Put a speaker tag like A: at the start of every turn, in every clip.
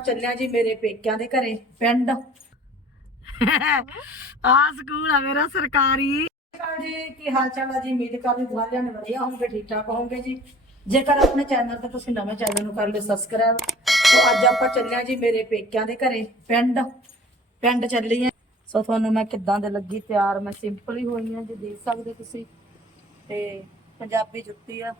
A: ਚੱਲਿਆ ਜੀ ਮੇਰੇ ਪੇਕਿਆਂ ਦੇ ਘਰੇ ਪਿੰਡ। ਆ ਸਕੂਲ ਆ ਮੇਰਾ ਸਰਕਾਰੀ। ਜੀ ਕੀ ਹਾਲ ਚਾਲ ਹੈ ਜੀ? ਉਮੀਦ ਕਰਦੇ ਸਾਰਿਆਂ ਨੇ ਵਧੀਆ ਹੋਣਗੇ ਠੀਕ ਠਾਕ ਹੋਣਗੇ ਜੀ। ਜੇਕਰ ਆਪਣੇ ਚੈਨਲ ਤੇ ਤੁਸੀਂ ਨਵੇਂ ਚੈਨਲ ਨੂੰ ਕਰ ਲਿਓ ਸਬਸਕ੍ਰਾਈਬ ਤਾਂ ਅੱਜ ਆਪਾਂ ਚੱਲਿਆ ਜੀ ਮੇਰੇ ਪੇਕਿਆਂ ਦੇ ਘਰੇ ਪਿੰਡ। ਪਿੰਡ ਚੱਲੀ ਆ ਸੋ ਤੁਹਾਨੂੰ ਮੈਂ ਕਿੱਦਾਂ ਦੇ ਲੱਗੀ ਤਿਆਰ? ਮੈਂ ਸਿੰਪਲ ਹੀ ਹੋਈ ਆ ਜੀ ਦੇਖ ਸਕਦੇ ਤੁਸੀਂ। ਤੇ ਪੰਜਾਬੀ ਜੁੱਤੀ ਆ।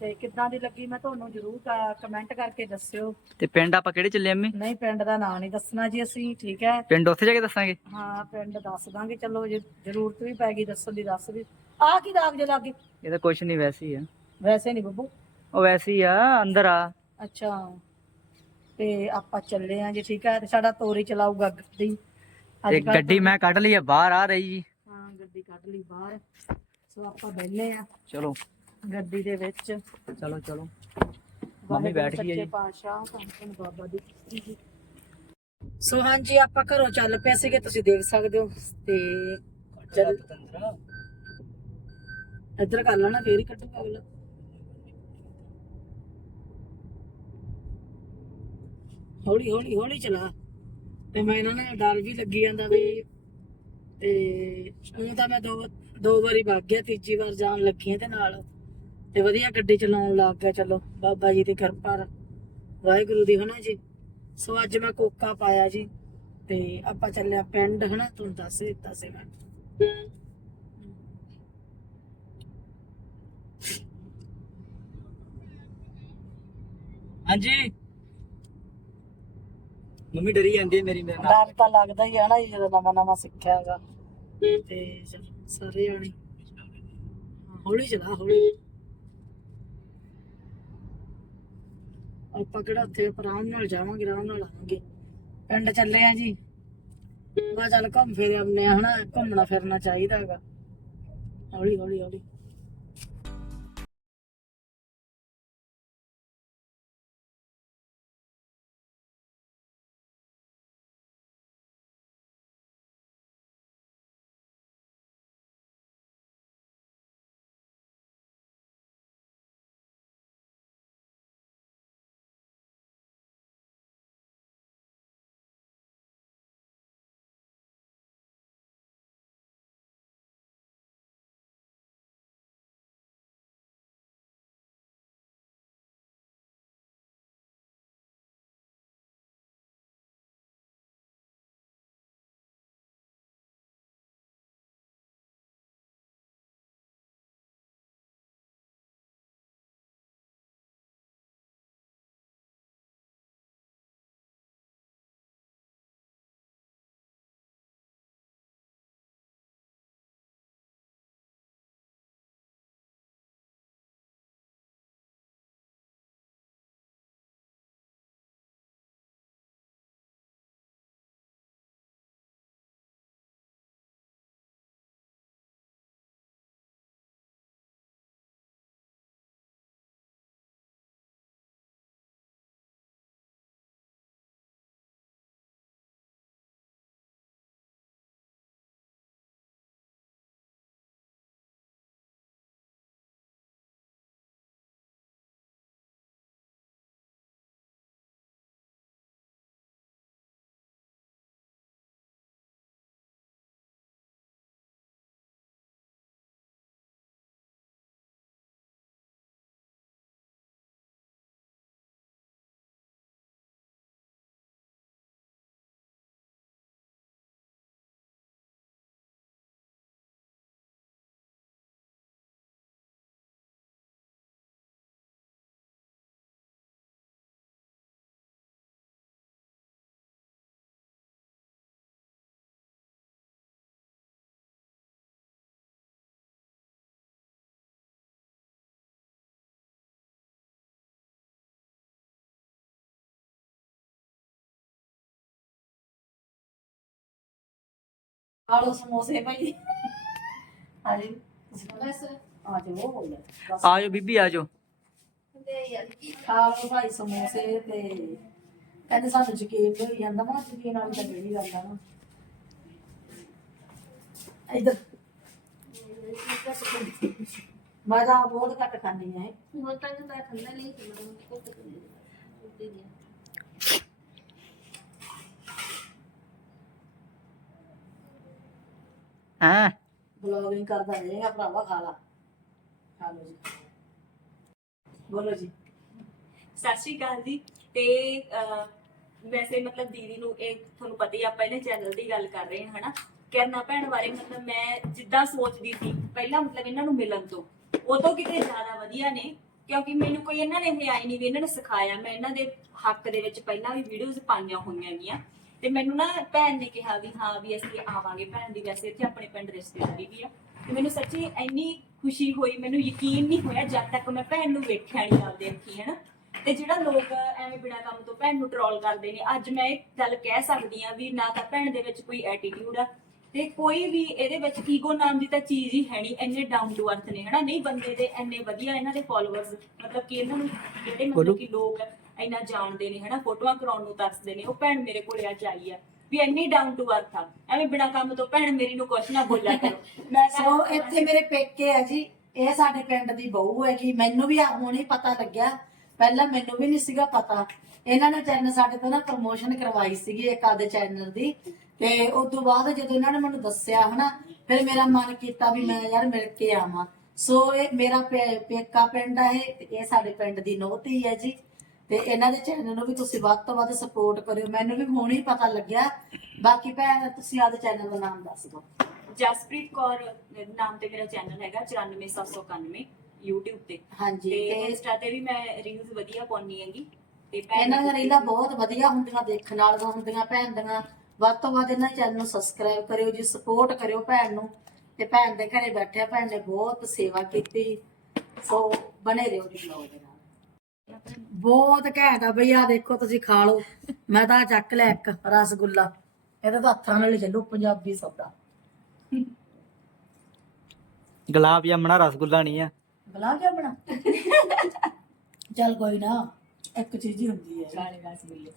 A: ਤੇ ਕਿੱਦਾਂ ਦੀ ਲੱਗੀ ਮੈਂ ਤੁਹਾਨੂੰ ਜ਼ਰੂਰ ਕਮੈਂਟ ਕਰਕੇ ਦੱਸਿਓ।
B: ਤੇ ਪਿੰਡ ਆਪਾਂ ਕਿਹੜੇ ਚੱਲੇ ਅੰਮੀ?
A: ਨਹੀਂ ਪਿੰਡ ਦਾ ਨਾਂ ਨਹੀਂ ਦੱਸਣਾ ਜੀ ਅਸੀਂ ਠੀਕ ਹੈ?
B: ਪਿੰਡ ਉੱਥੇ ਜਾ ਕੇ ਦੱਸਾਂਗੇ?
A: ਹਾਂ ਪਿੰਡ ਦੱਸ ਦਾਂਗੇ ਚਲੋ ਜੇ ਜ਼ਰੂਰਤ ਵੀ ਪੈ ਗਈ ਦੱਸਣ ਦੀ ਦੱਸ ਵੀ। ਆਹ ਕੀ ਦਾਗ ਜੇ ਲੱਗੇ?
B: ਇਹ ਤਾਂ ਕੁਛ ਨਹੀਂ ਵੈਸੇ ਹੀ ਆ।
A: ਵੈਸੇ ਨਹੀਂ ਬੱਬੂ?
B: ਉਹ ਵੈਸੇ ਹੀ ਆ ਅੰਦਰ ਆ।
A: ਅੱਛਾ। ਤੇ ਆਪਾਂ ਚੱਲੇ ਆਂ ਜੀ ਠੀਕ ਹੈ? ਤੇ ਸਾਡਾ ਤੋਰੀ ਚਲਾਊਗਾ ਗੱਡੀ।
B: ਤੇ ਗੱਡੀ ਮੈਂ ਕੱਢ ਲਈ ਆ ਬਾਹਰ ਆ ਰਹੀ ਜੀ।
A: ਹਾਂ ਗੱਡੀ ਕੱਢ ਲਈ ਬਾਹਰ। ਸੋ ਆਪਾਂ ਬੈਠੇ ਆ।
B: ਚਲੋ।
A: ਗੱਡੀ ਦੇ ਵਿੱਚ।
B: ਚਲੋ ਚਲੋ। ਮੰਮੀ ਬੈਠ ਗਈ ਹੈ ਜੀ।
A: ਧੰਨ ਧੰਨ ਬਾਬਾ ਦੀ ਕਿਰਪਾ ਜੀ। ਸੋ ਹਾਂਜੀ ਆਪਾਂ ਘਰੋਂ ਚੱਲ ਪਏ ਸੀਗੇ ਤੁਸੀਂ ਦੇਖ ਸਕਦੇ ਹੋ। ਤੇ ਚੱਲ ਇੱਧਰ ਕਰ ਲੈਣਾ ਫੇਰ ਹੀ ਕੱਟੂਗਾ ਅਗਲਾ ਹੌਲੀ ਹੌਲੀ ਹੌਲੀ ਚਲਾ। ਤੇ ਮੈਂ ਇਹਨਾਂ ਨਾਲ ਡਰ ਵੀ ਲੱਗੀ ਜਾਂਦਾ ਵੀ ਤੇ ਉਹ ਤਾਂ ਮੈਂ ਦੋ ਦੋ ਵਾਰੀ ਵਗ ਗਿਆ ਤੀਜੀ ਵਾਰ ਜਾਣ ਲੱਗੀ ਹਾਂ ਤੇ ਨਾਲ। ਤੇ ਵਧੀਆ ਗੱਡੀ ਚਲਾਉਣ ਲੱਗ ਗਿਆ ਚਲੋ ਬਾਬਾ ਜੀ ਦੀ ਕਿਰਪਾ ਵਾਹਿਗੁਰੂ ਦੀ ਹਨਾ ਜੀ? ਸੋ ਅੱਜ ਮੈਂ ਕੋਕਾ ਪਾਇਆ ਜੀ ਤੇ ਆਪਾਂ ਚੱਲਿਆ ਪਿੰਡ ਹਨਾ? ਤੁਹਾਨੂੰ ਦੱਸ ਦਿੱਤਾ ਸੀ ਮੈਂ।
B: ਹਾਂਜੀ? ਮੰਮੀ ਡਰੀ ਜਾਂਦੀ ਹੈ ਮੇਰੀ ਮੇਰੇ ਨਾਲ।
A: ਡਰ ਤਾਂ ਲੱਗਦਾ ਹੀ ਹੈ ਨਾ ਜੀ ਜਦੋਂ ਨਵਾਂ ਨਵਾਂ ਸਿੱਖਿਆ ਹੈਗਾ। ਤੇ ਚਲੋ ਸਾਰੇ ਜਾਣੇ। ਹਾਂ, ਹੌਲੀ ਚਲਾ ਹੌਲੀ। ਆਪਾਂ ਕਿਹੜਾ ਉੱਥੇ ਆਰਾਮ ਨਾਲ ਜਾਵਾਂਗੇ, ਆਰਾਮ ਨਾਲ ਆਵਾਂਗੇ। ਪਿੰਡ ਚੱਲੇ ਆ ਜੀ। ਮੈਂ ਚੱਲ ਘੁੰਮ ਫਿਰ ਆਉਂਦੇ ਆ, ਹਨਾ, ਘੁੰਮਣਾ ਫਿਰਨਾ ਚਾਹੀਦਾ ਹੈਗਾ। ਹੌਲੀ ਹੌਲੀ ਹੌਲੀ ਆਲੂ ਸਮੋਸੇ ਭਾਈ। ਹਾਂਜੀ। ਆ ਜਾਓ ਬਸ।
B: ਆ ਜਾਓ ਬੀਬੀ ਆ ਜਾਓ।
A: ਖਾ ਲਓ ਭਾਈ ਸਮੋਸੇ ਤੇ ਕਹਿੰਦੇ ਸਾਨੂੰ ਯਕੀਨ ਨਹੀਂ ਹੋਈ ਜਾਂਦਾ ਨਾ ਯਕੀਨ ਵਾਲੀ ਤਾਂ ਕਿਹੜੀ ਗੱਲ ਆ ਨਾ ਇਧਰ। ਮੈਂ ਤਾਂ ਬਹੁਤ ਘੱਟ ਖਾਂਦੀ
C: ਤਾਂ ਮੈਂ ਠੰਡਾ ਨਹੀਂ
B: ਹਾਂ।
A: ਬਲੌਗਿੰਗ ਕਰਦਾ ਰਹੇਗਾ ਭਰਾਵਾ ਖਾ ਲਾ। ਖਾ ਲਓ ਜੀ। ਬੋਲੋ ਜੀ।
C: ਸਤਿ ਸ਼੍ਰੀ ਅਕਾਲ ਜੀ। ਤੇ ਅਹ, ਵੈਸੇ ਮਤਲਬ ਦੀਦੀ ਨੂੰ ਇਹ ਤੁਹਾਨੂੰ ਪਤਾ ਹੀ ਆ ਪਹਿਲੇ ਚੈਨਲ ਦੀ ਗੱਲ ਕਰ ਰਹੇ ਹਾਂ ਹਨਾ? ਕਰਨਾ ਭੈਣ ਬਾਰੇ ਮਤਲਬ ਮੈਂ ਜਿੱਦਾਂ ਸੋਚਦੀ ਸੀ ਪਹਿਲਾਂ ਮਤਲਬ ਇਹਨਾਂ ਨੂੰ ਮਿਲਣ ਤੋਂ। ਉਹ ਤੋਂ ਕਿਤੇ ਜ਼ਿਆਦਾ ਵਧੀਆ ਨੇ ਕਿਉਂਕਿ ਮੈਨੂੰ ਕੋਈ ਇਹਨਾਂ ਨੇ ਇਹ ਆਈ ਨਹੀਂ ਵੀ ਇਹਨਾਂ ਨੇ ਸਿਖਾਇਆ। ਮੈਂ ਇਹਨਾਂ ਦੇ ਹੱਕ ਦੇ ਵਿੱਚ ਪਹਿਲਾਂ ਵੀ ਵੀਡੀਓਜ਼ ਪਾਈਆਂ ਹੋਈਆਂ ਹੈਗੀਆਂ ਤੇ ਮੈਨੂੰ ਨਾ ਭੈਣ ਨੇ ਕਿਹਾ ਵੀ ਹਾਂ ਵੀ ਅਸੀਂ ਆਵਾਂਗੇ ਭੈਣ ਦੀ ਵੈਸੇ ਇੱਥੇ ਆਪਣੇ ਪਿੰਡ ਰਿਸ਼ਤੇਦਾਰੀ ਵੀ ਆ। ਤੇ ਮੈਨੂੰ ਸੱਚੀ ਇੰਨੀ ਖੁਸ਼ੀ ਹੋਈ ਮੈਨੂੰ ਯਕੀਨ ਨਹੀਂ ਹੋਇਆ ਜਦ ਤੱਕ ਮੈਂ ਭੈਣ ਨੂੰ ਵੇਖਿਆ ਨਹੀਂ ਆਪਦੇ ਅੱਖੀ ਹਨਾ। ਤੇ ਜਿਹੜਾ ਲੋਕ ਐਵੇਂ ਬਿਨਾਂ ਕੰਮ ਤੋਂ ਭੈਣ ਨੂੰ ਟਰੋਲ ਕਰਦੇ ਨੇ ਅੱਜ ਮੈਂ ਇਹ ਗੱਲ ਕਹਿ ਸਕਦੀ ਆ ਵੀ ਨਾ ਤਾਂ ਭੈਣ ਦੇ ਵਿੱਚ ਕੋਈ ਐਟੀਟਿਊਡ ਆ ਤੇ ਕੋਈ ਵੀ ਇਹਦੇ ਵਿੱਚ ਈਗੋ ਨਾਮ ਦੀ ਤਾਂ ਚੀਜ਼ ਹੀ ਹੈ ਨਹੀਂ ਇੰਨੇ ਡਾਊਨ ਟੂ ਅਰਥ ਨੇ ਹਨਾ। ਨਹੀਂ ਬੰਦੇ ਦੇ ਇੰਨੇ ਵਧੀਆ ਇਹਨਾਂ ਦੇ ਫਾਲੋਅਰਸ ਮਤਲਬ ਕਿ ਇਹਨਾਂ ਨੂੰ ਜਿਹੜੇ। ਮਤਲਬ ਕਿ ਲੋਕ ਇੰਨਾ ਜਾਣਦੇ ਨੇ ਹਨਾ ਫੋਟੋਆਂ ਕਰਾਉਣ ਨੂੰ ਤਰਸਦੇ ਨੇ ਉਹ ਭੈਣ ਮੇਰੇ ਕੋਲੇ ਅੱਜ ਆਈ ਆ। ਵੀ ਇੰਨੀ ਡਾਊਨ ਟੂ ਅਰਥ ਆ ਐਵੇਂ ਬਿਨਾਂ ਕੰਮ ਤੋਂ ਭੈਣ ਮੇਰੀ ਨੂੰ ਕੁਛ ਨਾ ਬੋਲਿਆ ਕਰੋ। ਮੈਂ ਤਾਂ-
A: ਸੋ ਇੱਥੇ ਮੇਰੇ ਪੇਕੇ ਆ ਜੀ ਇਹ ਸਾਡੇ ਪਿੰਡ ਦੀ ਬਹੂ ਹੈਗੀ ਮੈਨੂੰ ਵੀ ਹੁਣ ਹੀ ਪਤਾ ਲੱਗਿਆ ਪਹਿਲਾਂ ਮੈਨੂੰ ਵੀ ਨਹੀਂ ਸੀਗਾ ਪਤਾ। ਇਹਨਾਂ ਨੇ ਚੈਨਲ ਸਾਡੇ ਤੋਂ ਨਾ ਪ੍ਰਮੋਸ਼ਨ ਕਰਵਾਈ ਸੀਗੀ ਇੱਕ ਆਦੇ ਚੈਨਲ ਦੀ ਤੇ ਉਸ ਤੋਂ ਬਾਅਦ ਜਦੋਂ ਇਹਨਾਂ ਨੇ ਮੈਨੂੰ ਦੱਸਿਆ ਹਨਾ ਫਿਰ ਮੇਰਾ ਮਨ ਕੀਤਾ ਵੀ ਮੈਂ ਯਾਰ ਮਿਲ ਕੇ ਆਵਾਂ। ਸੋ ਇਹ ਮੇਰਾ ਪੇ- ਪੇਕਾ ਪਿੰਡ ਤੇ ਇਹ ਸਾਡੇ ਪਿੰਡ ਦੀ ਨੋਤੀ ਹੈ ਜੀ। ਤੇ ਇਹਨਾਂ ਦੇ ਚੈਨਲ ਨੂੰ ਵੀ ਤੁਸੀਂ ਵੱਧ ਤੋਂ ਵੱਧ ਸਪੋਰਟ ਕਰਿਓ। ਮੈਨੂੰ ਵੀ ਹੁਣ ਹੀ ਪਤਾ ਲੱਗਿਆ। ਬਾਕੀ ਭੈਣ ਤੁਸੀਂ ਆਦੇ ਚੈਨਲ ਦਾ ਨਾਮ ਦੱਸ ਦਿਓ।
C: ਜਸਪ੍ਰੀਤ ਕੌਰ ਨਾਮ ਤੇ ਮੇਰਾ ਚੈਨਲ ਹੈਗਾ 94791 YouTube ਤੇ।
A: ਹਾਂਜੀ
C: ਤੇ
A: ਤੇ
C: ਇੰਸਟਾ ਤੇ ਵੀ ਮੈਂ ਰੀਲਸ ਵਧੀਆ ਪਾਉਣੀ ਹੈਗੀ। ਤੇ ਭੈਣ
A: ਇਹਨਾਂ ਦੀਆਂ
C: ਦੀ-
A: ਰੀਲਾਂ ਬਹੁਤ ਵਧੀਆ ਹੁੰਦੀਆਂ ਦੇਖਣ ਵਾਲੀਆਂ ਹੁੰਦੀਆਂ। ਭੈਣ ਦੀਆਂ ਵੱਧ ਤੋਂ ਵੱਧ ਇਹਨਾਂ ਚੈਨਲ ਨੂੰ ਸਬਸਕ੍ਰਾਈਬ ਕਰਿਓ ਜੀ ਸਪੋਰਟ ਕਰਿਓ ਭੈਣ ਨੂੰ। ਤੇ ਭੈਣ ਦੇ ਘਰੇ ਬੈਠਿਆ ਭੈਣ ਨੇ ਬਹੁਤ ਸੇਵਾ ਕੀਤੀ। ਸੋ ਬਣੇ ਰਹੋ ਜੀ ਬਲੌਗ ਦੇ ਨਾਲ ਬਹੁਤ ਘੈਂਟ ਆ ਬਈ ਆ ਦੇਖੋ ਤੁਸੀਂ ਖਾ ਲਓ। ਮੈਂ ਤਾਂ ਚੱਕ ਲਿਆ ਇੱਕ ਰਸਗੁੱਲਾ। ਇਹਦਾ ਤਾਂ ਹੱਥਾਂ ਨਾਲ ਹੀ ਚੱਲੂ ਪੰਜਾਬੀ ਸੌਦਾ।
B: ਗੁਲਾਬ ਜਾਮਣਾ ਰਸਗੁੱਲਾ ਨਹੀਂ ਆ।
A: ਗੁਲਾਬ ਜਾਮਣਾ? ਚੱਲ ਕੋਈ ਨਾ ਇੱਕ ਚੀਜ਼ ਹੀ ਹੁੰਦੀ ਹੈ।
C: ਕਾਲੇ ਰਸਗੁੱਲੇ।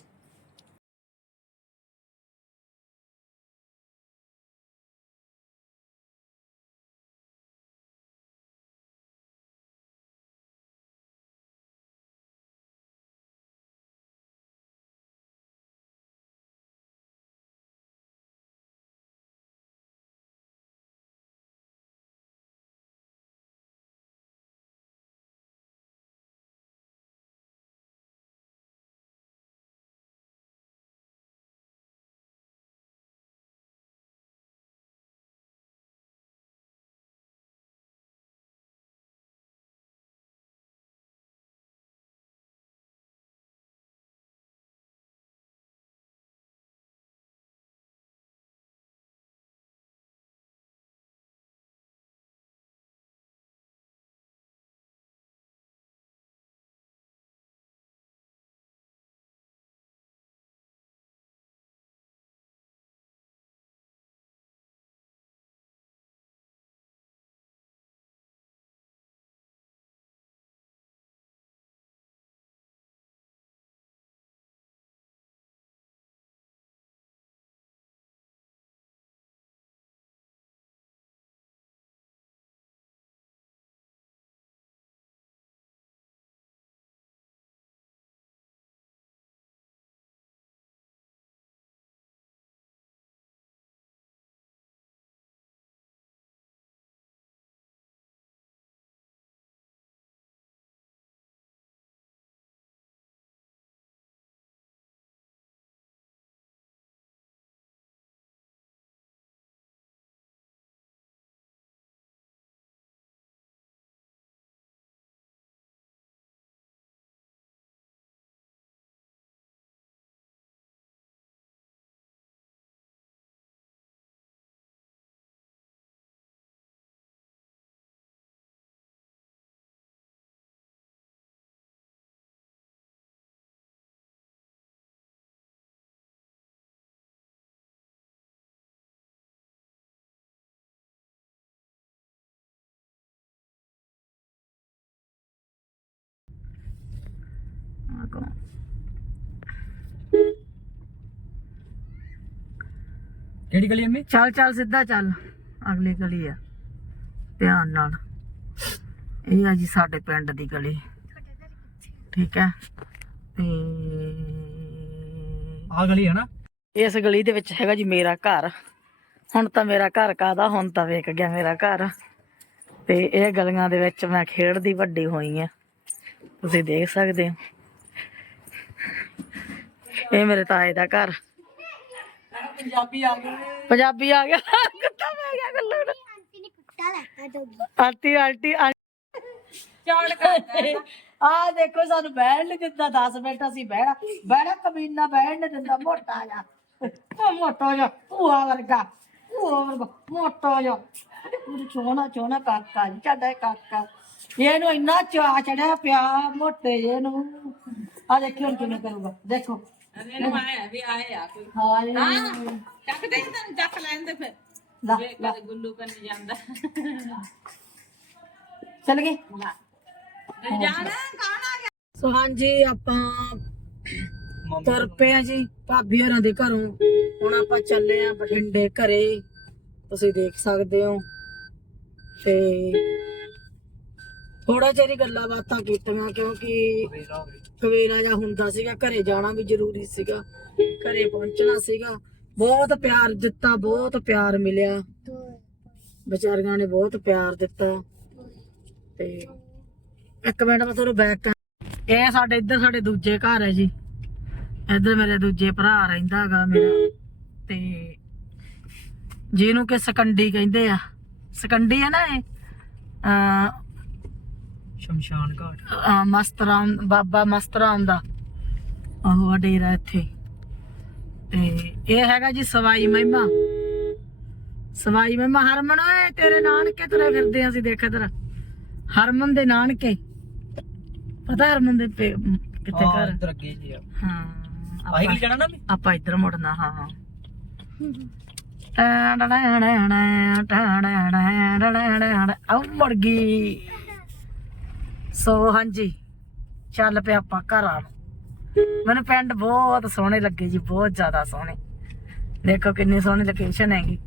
B: ਕਿਹੜੀ ਗਲੀ ਅੰਮੀ?
A: ਚੱਲ ਚੱਲ ਸਿੱਧਾ ਚੱਲ। ਅਗਲੀ ਗਲੀ ਆ। ਧਿਆਨ ਨਾਲ। ਇਹ ਆ ਜੀ ਸਾਡੇ ਪਿੰਡ ਦੀ ਗਲੀ। ਠੀਕ ਹੈ। ਤੇ
B: ਆ ਗਲੀ ਹੈ ਨਾ?
A: ਇਸ ਗਲੀ ਦੇ ਵਿੱਚ ਹੈਗਾ ਜੀ ਮੇਰਾ ਘਰ। ਹੁਣ ਤਾਂ ਮੇਰਾ ਘਰ ਕਾਦਾ ਹੁਣ ਤਾਂ ਵੇਖ ਗਿਆ ਮੇਰਾ ਘਰ। ਤੇ ਇਹ ਗਲੀਆਂ ਦੇ ਵਿੱਚ ਮੈਂ ਖੇਡਦੀ ਵੱਡੀ ਹੋਈ ਆ। ਤੁਸੀਂ ਦੇਖ ਸਕਦੇ ਹੋ। ਇਹ ਮੇਰੇ ਤਾਏ ਦਾ ਘਰ।
B: ਪੰਜਾਬੀ ਆ ਗਏ
A: ਪੰਜਾਬੀ ਆ ਗਿਆ। ਕੁੱਤਾ ਪੈ ਗਿਆ ਗੱਲਾਂ ਨੂੰ। ਆਂਟੀ ਆਂਟੀ ਚੌੜ ਆ ਦੇਖੋ ਸਾਨੂੰ ਬਹਿਣ ਨਹੀਂ ਦਿੰਦਾ 10 ਮਿੰਟ ਅਸੀਂ ਬਹਿਣਾ। ਬਹਿਣਾ ਕਮੀਨਾ ਬਹਿਣ ਨਹੀਂ ਦਿੰਦਾ ਮੋਟਾ ਜਾ। ਉਹ ਮੋਟਾ ਜਾ ਭੂਆ ਵਰਗਾ। ਭੂਆ ਵਰਗਾ ਮੋਟਾ ਜਾ। ਉਹ ਚੋਣਾ ਚੋਣਾ ਕਾਕਾ ਜੀ ਸਾਡਾ ਇਹ ਕਾਕਾ। ਇਹਨੂੰ ਇੰਨਾ ਚਾਅ ਚੜਿਆ ਪਿਆ ਮੋਟੇ ਜੇ ਨੂੰ। ਆ ਦੇਖਿਓ ਹੁਣ ਕਿਵੇਂ ਕਰੂਗਾ। ਦੇਖੋ।
D: ਇਹਨੂੰ ਆਇਆ ਵੀ ਆਇਆ ਕੋਈ
A: ਹਾਏ
D: ਚੱਕਦੇ ਹੀ ਤੈਨੂੰ ਚੱਕ ਲੈਂਦੇ ਫਿਰ
A: ਲਾ
D: ਵੇ ਕਦੇ ਗੁੱਲੂ ਕੰਨ ਜਾਂਦਾ
A: ਚੱਲ ਗਏ
D: ਨਹੀਂ ਜਾਣਾ ਕੌਣ ਆ ਗਿਆ
A: ਸੋ ਹਾਂਜੀ, ਆਪਾਂ ਤੁਰ ਪਏ ਆ ਜੀ, ਭਾਬੀ ਹੋਰਾਂ ਦੇ ਘਰੋਂ। ਹੁਣ ਆਪਾਂ ਚੱਲੇ ਆ ਬਠਿੰਡੇ ਘਰੇ। ਤੁਸੀਂ ਦੇਖ ਸਕਦੇ ਹੋ। ਤੇ ਥੋੜਾ ਜਿਹੀ ਗੱਲਾਂ ਬਾਤਾਂ ਕੀਤੀਆਂ, ਕਿਉਂਕਿ ਕਵੇਰਾ ਜਿਹਾ ਹੁੰਦਾ ਸੀਗਾ, ਘਰੇ ਜਾਣਾ ਵੀ ਜ਼ਰੂਰੀ ਸੀਗਾ, ਘਰੇ ਪਹੁੰਚਣਾ ਸੀਗਾ। ਬਹੁਤ ਪਿਆਰ ਦਿੱਤਾ, ਬਹੁਤ ਪਿਆਰ ਮਿਲਿਆ। ਵਿਚਾਰੀਆਂ ਨੇ ਬਹੁਤ ਪਿਆਰ ਦਿੱਤਾ। ਤੇ ਇੱਕ ਮਿੰਟ ਮੈਂ ਤੁਹਾਨੂੰ ਬੈਕ ਇਹ ਸਾਡੇ ਇੱਧਰ ਸਾਡੇ ਦੂਜੇ ਘਰ ਹੈ ਜੀ। ਇੱਧਰ ਮੇਰੇ ਦੂਜੇ ਭਰਾ ਰਹਿੰਦਾ ਹੈਗਾ ਮੇਰਾ। ਤੇ ਜਿਹਨੂੰ ਕਿ ਸਕੰਡੀ ਕਹਿੰਦੇ ਆ। ਸਕੰਡੀ ਹੈ ਨਾ ਇਹ?
B: ਸ਼ਮਸ਼ਾਨ ਘਾਟ
A: ਅਹ ਮਸਤਰਾਮ ਬਾਬਾ ਮਸਤਰਾਮ ਦਾ ਉਹ ਆ ਡੇਰਾ ਇੱਥੇ ਤੇ ਇਹ ਹੈਗਾ ਜੀ ਸਵਾਈ ਮਹਿਮਾ ਸਵਾਈ ਮਹਿਮਾ ਹਰਮਨ ਓਏ ਤੇਰੇ ਨਾਨਕੇ ਤੁਰੇ ਫਿਰਦੇ ਆ ਅਸੀਂ ਦੇਖ ਇਧਰ ਹਰਮਨ ਦੇ ਨਾਨਕੇ ਪਤਾ ਹਰਮਨ ਦੇ ਪੇ- ਕਿੱਥੇ
B: ਹਾਂ
A: ਘਰ
B: ਇੱਧਰ ਅੱਗੇ ਜੀ ਆ
A: ਹਾਂ
B: ਆਹੀ
A: ਆਪਾਂ-
B: ਕੀ ਜਾਣਾ ਨਾ ਵੀ
A: ਆਪਾਂ ਇੱਧਰ ਮੁੜਨਾ ਹਾਂ ਹਾਂ ਆਉ ਮੁੜ ਗਈ ਸੋ ਹਾਂਜੀ ਚੱਲ ਪਿਆ ਆਪਾਂ ਘਰਾਂ ਨੂੰ। ਮੈਨੂੰ ਪਿੰਡ ਬਹੁਤ ਸੋਹਣੇ ਲੱਗੇ ਜੀ ਬਹੁਤ ਜ਼ਿਆਦਾ ਸੋਹਣੇ। ਦੇਖੋ ਕਿੰਨੀ ਸੋਹਣੀ ਲੋਕੇਸ਼ਨ ਹੈਗੀ।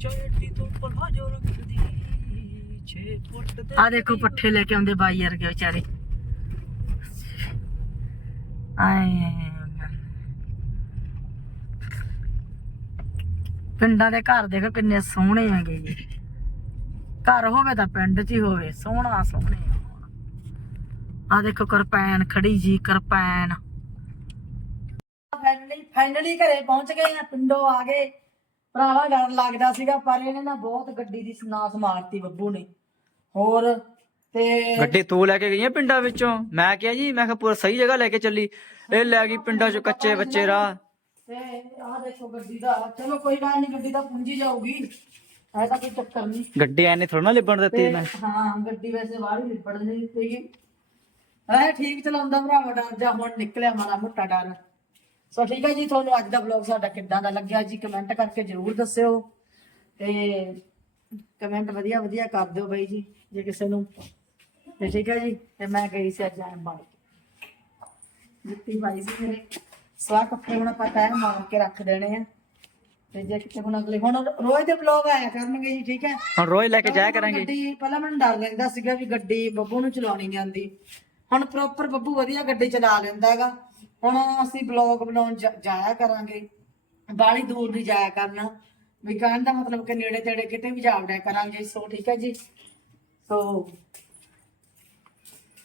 B: ਚੜਦੀ ਤੋਂ ਪਲਾ ਜੋ ਰੱਖਦੀ 6 ਫੁੱਟ ਦੇ
A: ਆ ਦੇਖੋ ਪੱਠੇ ਲੈ ਕੇ ਆਉਂਦੇ ਬਾਈ ਵਰਗੇ ਵਿਚਾਰੇ। ਆਏ। ਪਿੰਡਾਂ ਦੇ ਘਰ ਦੇਖੋ ਕਿੰਨੇ ਸੋਹਣੇ ਹੈਗੇ ਜੀ। ਘਰ ਹੋਵੇ ਤਾਂ ਪਿੰਡ 'ਚ ਹੀ ਹੋਵੇ ਸੋਹਣਾ ਸੋਹਣੇ ਆ। ਦੇਖੋ ਕਿਰਪੈਨ ਖੜੀ ਜੀ ਕਿਰਪੈਨ। ਫਾਈਨਲੀ ਫਾਈਨਲੀ ਘਰੇ ਪਹੁੰਚ ਗਏ ਆ ਪਿੰਡੋਂ ਆ ਗਏ। ਭਰਾਵਾ ਡਰ ਲੱਗਦਾ ਸੀਗਾ ਪਰ ਇਹਨੇ ਨਾ ਬਹੁਤ ਗੱਡੀ ਦੀ ਨਾਸ ਮਾਰਤੀ ਬੱਬੂ ਨੇ। ਹੋਰ ਤੇ
B: ਗੱਡੀ ਤੂੰ ਲੈ ਕੇ ਗਈ ਆ ਪਿੰਡਾਂ ਵਿੱਚੋਂ? ਮੈਂ ਕਿਹਾ ਜੀ ਮੈਂ ਕਿਹਾ ਪੂਰਾ ਸਹੀ ਜਗ੍ਹਾ ਲੈ ਕੇ ਚੱਲੀ। ਇਹ ਲੈ ਗਈ ਪਿੰਡਾਂ ਚੋਂ ਕੱਚੇ ਬੱਚੇ ਰਾਹ।
A: ਤੇ ਆਹ ਦੇਖੋ ਗੱਡੀ ਦਾ ਚਲੋ ਕੋਈ ਗੱਲ ਨਹੀਂ ਗੱਡੀ ਤਾਂ ਪੁੰਜੀ ਜਾਊਗੀ। ਐ ਤਾਂ ਕੋਈ ਚੱਕਰ ਨਹੀਂ
B: ਗੱਡੀ ਐਨੇ ਥੋੜਾ ਨਾ ਲਿਬਣ ਦਿੱਤੀ
A: ਤੇ
B: ਮੈਂ।
A: ਹਾਂ ਗੱਡੀ ਵੈਸੇ ਬਾਹਰ ਹੀ ਪੜ ਨਹੀਂ ਸੀਗੀ ਐ ਠੀਕ ਚਲਾਉਂਦਾ ਭਰਾਵਾ ਡਰ ਜਾ ਹੁਣ ਨਿਕਲਿਆ ਮਾੜਾ ਮੋਟਾ ਡਰ। ਸੋ ਠੀਕ ਹੈ ਜੀ ਤੁਹਾਨੂੰ ਅੱਜ ਦਾ ਵਲੌਗ ਸਾਡਾ ਕਿੱਦਾਂ ਦਾ ਲੱਗਿਆ ਜੀ ਕਮੈਂਟ ਕਰਕੇ ਜਰੂਰ ਦੱਸਿਓ। ਤੇ ਕਮੈਂਟ ਵਧੀਆ ਵਧੀਆ ਕਰ ਦਿਓ ਬਾਈ ਜੀ ਜੇ ਕਿਸੇ ਨੂੰ ਤੇ ਠੀਕ ਹੈ ਜੀ ਤੇ ਮੈਂ ਗਈ ਸੀ ਅੱਜ ਬਣ ਕੇ ਜੁੱਤੀ ਪਾਈ ਸੀ ਮੇਰੇ। ਸਵਾ ਕੱਪੜੇ ਹੁਣ ਆਪਾਂ ਤੈਅ ਮਾਰ ਕੇ ਰੱਖ ਦੇਣੇ ਆ। ਤੇ ਜੇ ਕਿਤੇ ਹੁਣ ਅਗਲੇ ਹੁਣ ਰੋਜ਼ ਦੇ ਵਲੌਗ ਆਇਆ ਕਰਨਗੇ ਜੀ ਠੀਕ ਹੈ?
B: ਹੁਣ ਰੋਜ਼ ਲੈ ਕੇ ਜਾਇਆ ਕਰਾਂਗੇ।
A: ਗੱਡੀ ਪਹਿਲਾਂ ਮੈਨੂੰ ਡਰ ਲੈਂਦਾ ਸੀਗਾ ਵੀ ਗੱਡੀ ਬੱਬੂ ਨੂੰ ਚਲਾਉਣੀ ਨਹੀਂ ਆਉਂਦੀ। ਹੁਣ ਪ੍ਰੋਪਰ ਬੱਬੂ ਵਧੀਆ ਗੱਡੀ ਚਲਾ ਲੈਂਦਾ ਹੈਗਾ। ਹੁਣ ਅਸੀਂ ਬਲੌਗ ਬਣਾਉਣ ਜਾਇਆ ਕਰਾਂਗੇ। ਬਾਹਲੀ ਦੂਰ ਨਹੀਂ ਜਾਇਆ ਕਰਨਾ। ਵੀ ਕਹਿਣ ਦਾ ਮਤਲਬ ਕਿ ਨੇੜੇ ਤੇੜੇ ਕਿਤੇ ਵੀ ਜਾ ਵੜਿਆ ਕਰਾਂਗੇ ਸੋ ਠੀਕ ਹੈ ਜੀ। ਸੋ